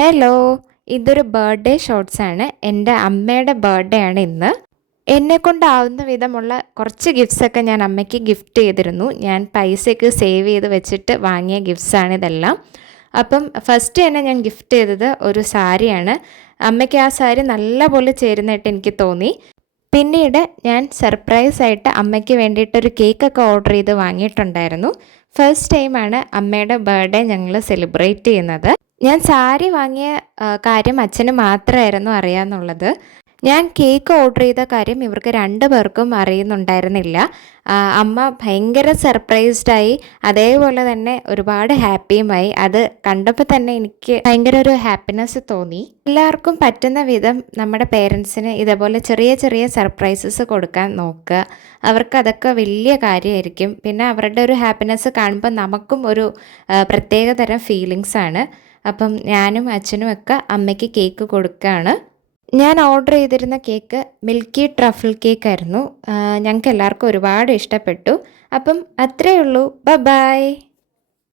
Hello, ഇതൊരു birthday shorts ആണ്. എൻ്റെ അമ്മയുടെ ബർത്ത്ഡേ ആണ് ഇന്ന്. എന്നെക്കൊണ്ടാവുന്ന വിധമുള്ള കുറച്ച് ഗിഫ്റ്റ്സൊക്കെ ഞാൻ അമ്മയ്ക്ക് ഗിഫ്റ്റ് ചെയ്തിരുന്നു. ഞാൻ പൈസയൊക്കെ സേവ് ചെയ്ത് വെച്ചിട്ട് വാങ്ങിയ ഗിഫ്റ്റ്സാണ് ഇതെല്ലാം. അപ്പം ഫസ്റ്റ് തന്നെ ഞാൻ ഗിഫ്റ്റ് ചെയ്തത് ഒരു സാരിയാണ്. അമ്മയ്ക്ക് ആ സാരി നല്ലപോലെ ചേരുന്നതായിട്ട് എനിക്ക് തോന്നി. പിന്നീട് ഞാൻ സർപ്രൈസായിട്ട് അമ്മയ്ക്ക് വേണ്ടിയിട്ടൊരു കേക്കൊക്കെ ഓർഡർ ചെയ്ത് വാങ്ങിയിട്ടുണ്ടായിരുന്നു. ഫസ്റ്റ് ടൈമാണ് അമ്മയുടെ ബർത്ത്ഡേ ഞങ്ങൾ സെലിബ്രേറ്റ് ചെയ്യുന്നത്. ഞാൻ സാരി വാങ്ങിയ കാര്യം അച്ഛന് മാത്രമായിരുന്നു അറിയാമെന്നുള്ളത്. ഞാൻ കേക്ക് ഓർഡർ ചെയ്ത കാര്യം ഇവർക്ക് 2 പേർക്കും അറിയുന്നുണ്ടായിരുന്നില്ല. അമ്മ ഭയങ്കര സർപ്രൈസ്ഡായി, അതേപോലെ തന്നെ ഒരുപാട് ഹാപ്പിയുമായി. അത് കണ്ടപ്പോൾ തന്നെ എനിക്ക് ഭയങ്കര ഒരു ഹാപ്പിനെസ് തോന്നി. എല്ലാവർക്കും പറ്റുന്ന വിധം നമ്മുടെ പേരൻസിന് ഇതേപോലെ ചെറിയ ചെറിയ സർപ്രൈസസ് കൊടുക്കാൻ നോക്കുക. അവർക്കതൊക്കെ വലിയ കാര്യമായിരിക്കും. പിന്നെ അവരുടെ ഒരു ഹാപ്പിനെസ് കാണുമ്പോൾ നമുക്കും ഒരു പ്രത്യേകതരം ഫീലിങ്സാണ്. അപ്പം ഞാനും അച്ഛനും ഒക്കെ അമ്മയ്ക്ക് കേക്ക് കൊടുക്കുകയാണ്. ഞാൻ ഓർഡർ ചെയ്തിരുന്ന കേക്ക് മിൽക്കി ട്രഫിൾ കേക്കായിരുന്നു. ഞങ്ങൾക്ക് എല്ലാവർക്കും ഒരുപാട് ഇഷ്ടപ്പെട്ടു. അപ്പം അത്രയേ ഉള്ളൂ. ബൈ.